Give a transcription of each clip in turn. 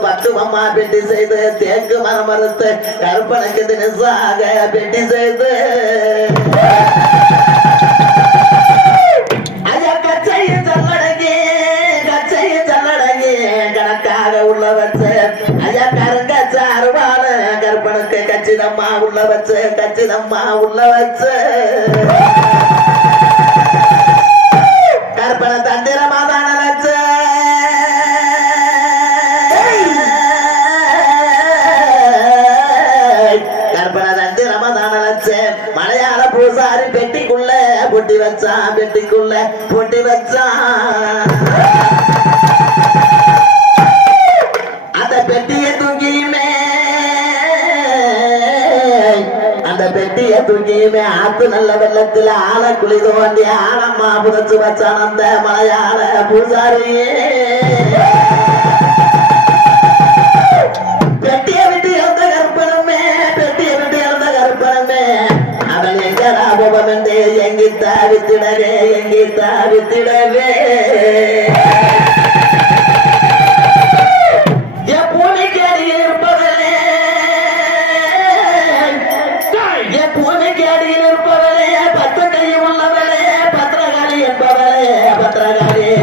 பத்து அம்மா பெட்டி செய்து தேக்கு மரம் மறுத்து தினசாக பெட்டி செய்து. ஐயா கச்சையும் சல்லடங்கி கச்சையும் சல்லடங்கி கணக்காக உள்ள வச்சு ஐயா கருங்கச்ச அருவான கற்பனுக்கு கச்சிதம்மா உள்ள வச்சு கச்சிதம்மா உள்ள வச்ச பெட்டிக்குள்ள பொட்டி வச்சான் பெட்டிக்குள்ள பொட்டி வச்சான் அந்த பெட்டியை தூக்கியுமே அந்த பெட்டியை தூக்கியுமே ஆத்து நல்ல வெள்ளத்துல ஆழ குழி தோண்டி ஆழம்மா புதைச்சு வச்சான் அந்த மலையாள பூசாரியே. எங்கே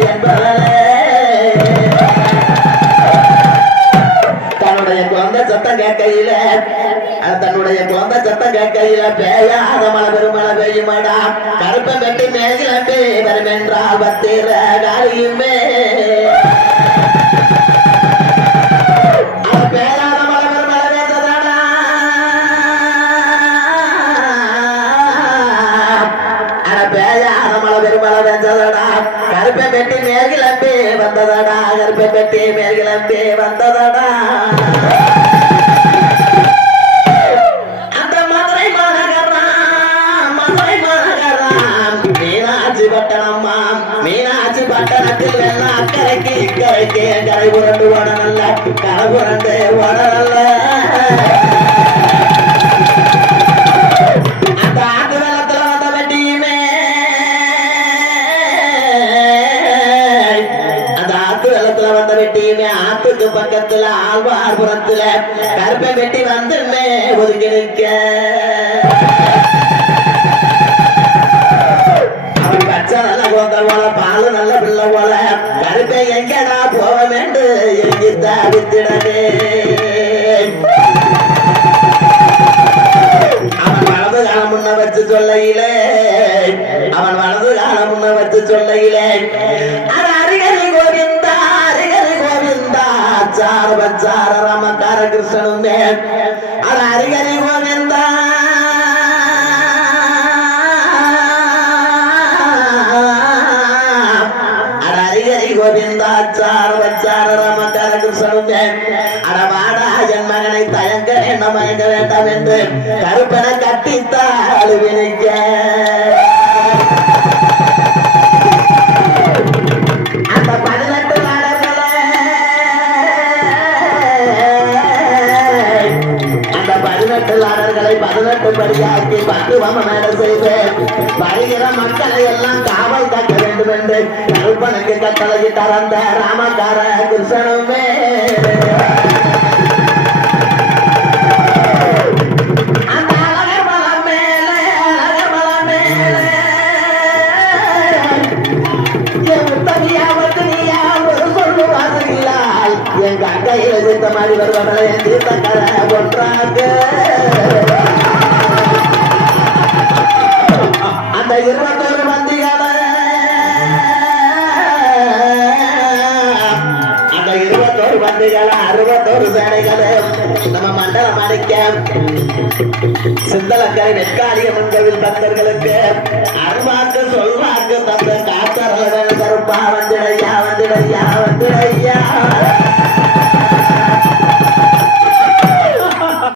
என்பவனே. தன்னுடைய குழந்தை சத்தம் கேட்கையில தன்னுடைய குழந்தை சத்தம் கேட்கையில பேயாத மழை பெருமழை பெய்யுமாடா கருப்பை கட்டி மேகிலம்பே வருமென்றால் பத்திர காலியுமே. பெருமழை கருப்பை கட்டி மேகிலம்பே வந்ததடா. கருப்பை பெட்டி மேகிலம்பே வந்ததடா. மீனாட்சி பட்டணத்தில் எல்லாம் அக்கறைக்கு இக்கரைக்கு கரை புரண்டு வடநல்ல கரை புரண்டு வடநல்ல அந்த ஆட்டு வெள்ளத்துல வந்த வெட்டியுமே அந்த ஆத்து வெள்ளத்துல வந்த வெட்டியுமே ஆத்துக்கு பக்கத்துல ஆழ்வார்புறத்துல கருப்பை வெட்டி வந்துமே ஒதுக்கி நிற்க. சொல்லையிலே. அவன் வலது காலம் முன்ன வச்சு சொல்லையிலே. அட அரிகரி கோவிந்தா அரிகரி கோவிந்தா. சார பச்சார ராமக்கார கிருஷ்ணனுமே அவன் அரிகரி கோவிந்தா. அட கோவிந்தா சார பச்சார ராமக்கார கிருஷ்ணனுமே அட வாடா என் மகனை தயங்க என்ன மயங்க வேண்டாம் என்று கருப்பனை கட்டித்தாள் அந்த பதினெட்டு அந்த பதினெட்டு லாடர்களை பதினெட்டு படியாக்கி பக்குவம மேல செய்து வருகிற மக்களை எல்லாம் காவல் காக்க வேண்டும் என்று கட்டளையிட்டார் அந்த ராமக்கார கிருஷ்ணனுமே எங்க என் கங்கையில சித்த மாதிரி வருவங்களை என் தீர்த்தக்கரை ஒன்றாக அந்த இருபத்தொரு மந்திகளை அந்த இருபத்தோரு பந்திகளை அறுபத்தோரு சேனைகளை நம்ம மண்டல அடிக்க சிந்தலக்கரை நெற்காலிய கோவில் பக்தர்களுக்கு அருவாக்கு சொல்வாக்கு தந்த காத்தரல தருப்பாவன்